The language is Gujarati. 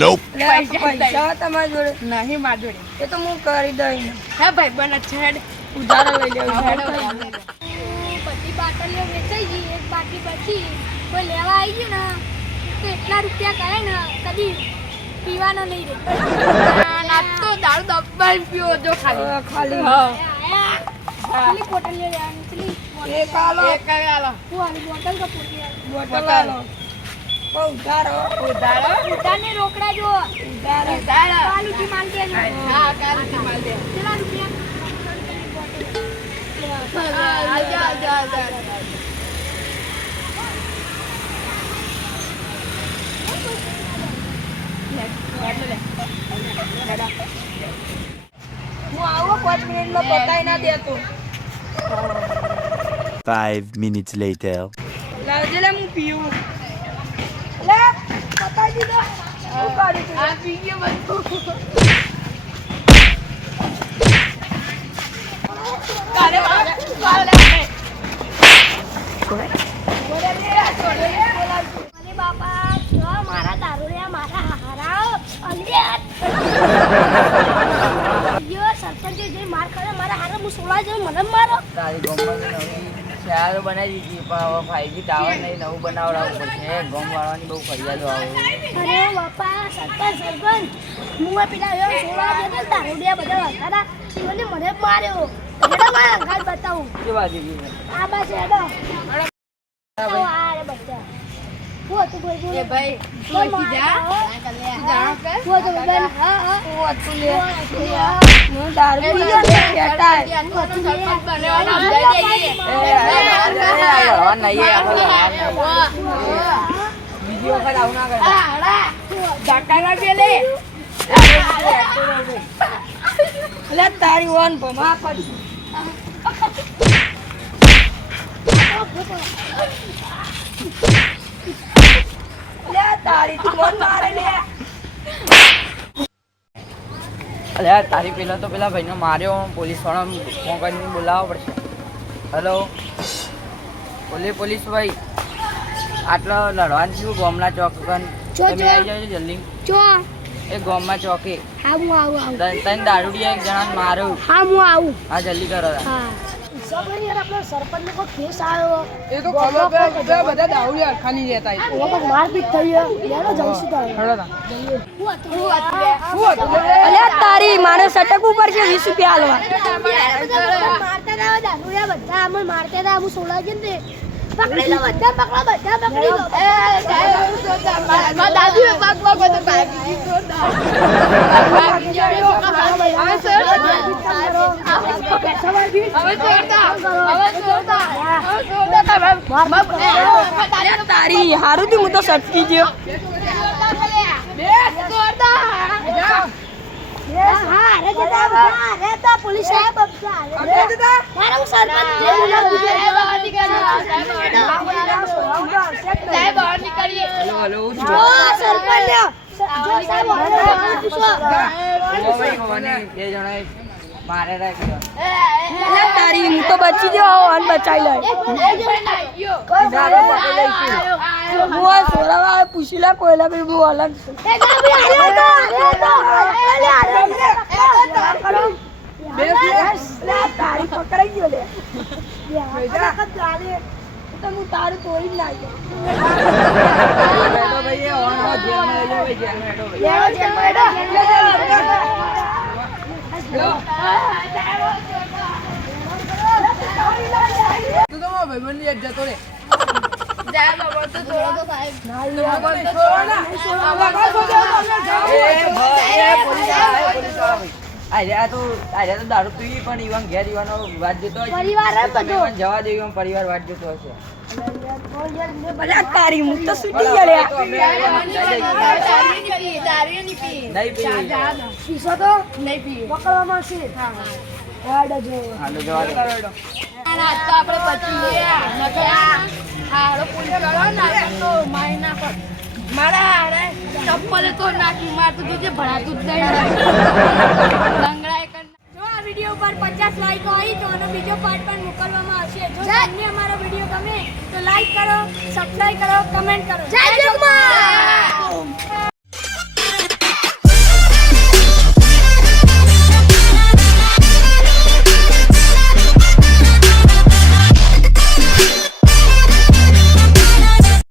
Nope. પૈસા તમારી જોડે નહીં માર જોડે. એ તો હું કરી દઈ હે ભાઈ બન છેડ ઉધારો લઈ લેવું બધી બાટલીઓ વેચાઈ ગઈ, એક બાટલી બચી. કોઈ લેવા આવી ગયું ને તો એટલા રૂપિયા કહે ને કદી પીવાનો નહીં રે. ના તો દારૂ દબાઈ પીઓ જો ખાલી. ખાલી કેટલી બોટલીઓ લેવાની? કેટલી એક આલો એક આલો. હું આલી બોટલ કે પોટલી આલી? બોટલ આલો ઉધારો ઉધારને રોકડા જો. ઉધારો કાલુથી માલ દે ને. હા કાલથી માલ દે. કેટલા રૂપિયા? આજા. હું આવો 5 મિનિટમાં પતાઈ ના દેતો 5 minutes later. લાવજે લે હું પીવું લે પતાઈ દીધો હું કાઢી તું આ પી ગયો બધું. કાલે અરે બાપા જો મારા દારૂડિયા મારા હારા અલિયાત યો સરપંચ જે માર કરે મારા હારા હું સોલા જે મને મારો તારી ગોમમાં નવી શહેર બનાવી દીધી પણ હવે 5G ટાવર નહીં નવું બનાવડાવવું પડશે ગોમ વાળવાની બહુ ફરિયાદો આવે અરે બાપા સરપંચ હું પેલા સોલા જે દારૂડિયા બધા હતા ને મને માર્યો હેડો મારા અંગાલ બતાવું કે બાજુ આ બાજુ હેડો આ બચ્ચા હું હતું બોલ એ ભાઈ તું અહીંથી જા. જાણો કે હું હતું બોલ હા હું હતું લે હું દારૂ પી ગયો ને બેટા સરપંચ બનેવાનો સમજાઈ દેજે. બીજી વખત આવું ના કરતા ધક્કા લાગે લે. લે તારી વન ભમા પડી લે તારી તું મન મારે લે અલ્યા તારી પેલા તો પેલા ભાઈને માર્યો પોલીસ વાળા ફોન કરીને બોલાવવો પડશે હેલો પોલીસ ભાઈ આટલા લડવાનું થયું ગોમના ચોક કન તમે આવી જાજો જલ્દી જો એ ગોમમાં ચોકે હા હું આવું તને દારૂડિયા એક જણાને માર્યો હા હું આવું હા જલ્દી કરો હા સબરી યાર આપણો સરપંચ નો કોઈ કેસ આવ્યો એ તો ખબર પડે કે બધા દારૂડિયા ખાલી રહેતા હોય. ઓલો કોઈ મારપીટ થઈ યાર જઈશું તો અલે તારી મારે સટક ઉપર છે 20 રૂપિયા આલવા મારતા હતા દારૂડિયા બધા અમે મારતા હતા હું સોલા જન ને પકડી લો બધા પકડી લો મારા દાદી એ પાક પાક બધું ભાગી ગયું. તારી હારું થી હું તો સટકી ગયો હા અરે જતા અરે તો પોલીસ સાહેબ મારા હું સરપંચ હલો સરપંચ જો સાહેબ બે જણાએ મારે રાખ્યો અલે તારી હું તો બચી ગયો અન બચાઈ લે હું આ સોરાવા પૂછી લે કોઈલા બી હું અલગ છું તારી પકડાઈ ગયો લે તો હું તારું તોડી જ નાખ્યો ભાઈ જેલમાં લઈ જાઓ જતો રે દારૂ પીવી પણ ઈવન ઘેર ઈવાનો વાત જોતો હશે પરિવાર જ બધો. ઈવન જવા દે ઈવન પરિવાર વાત જોતો હશે અલ્યા તારી હું તો છૂટી ગયો લે નહીં પીવી પીસો તો નહીં પી પકડવામાં છે હાડ જો હાલો જવા દે આપણે પછી હારો પોલીસ વાળો ના તો માયના પર મારા હારે ચપ્પલે તો નાખી મારતું તું જે ભણાતું જ નહીં લંગડાય કર. જો આ વિડિયો પર 50 લાઈકો આવી તો આનો બીજો પાર્ટ પણ મોકલવામાં આવશે જો તમને અમારો વિડિયો ગમે તો લાઈક કરો સબસ્ક્રાઇબ કરો કમેન્ટ કરો જય જગન્નાથ.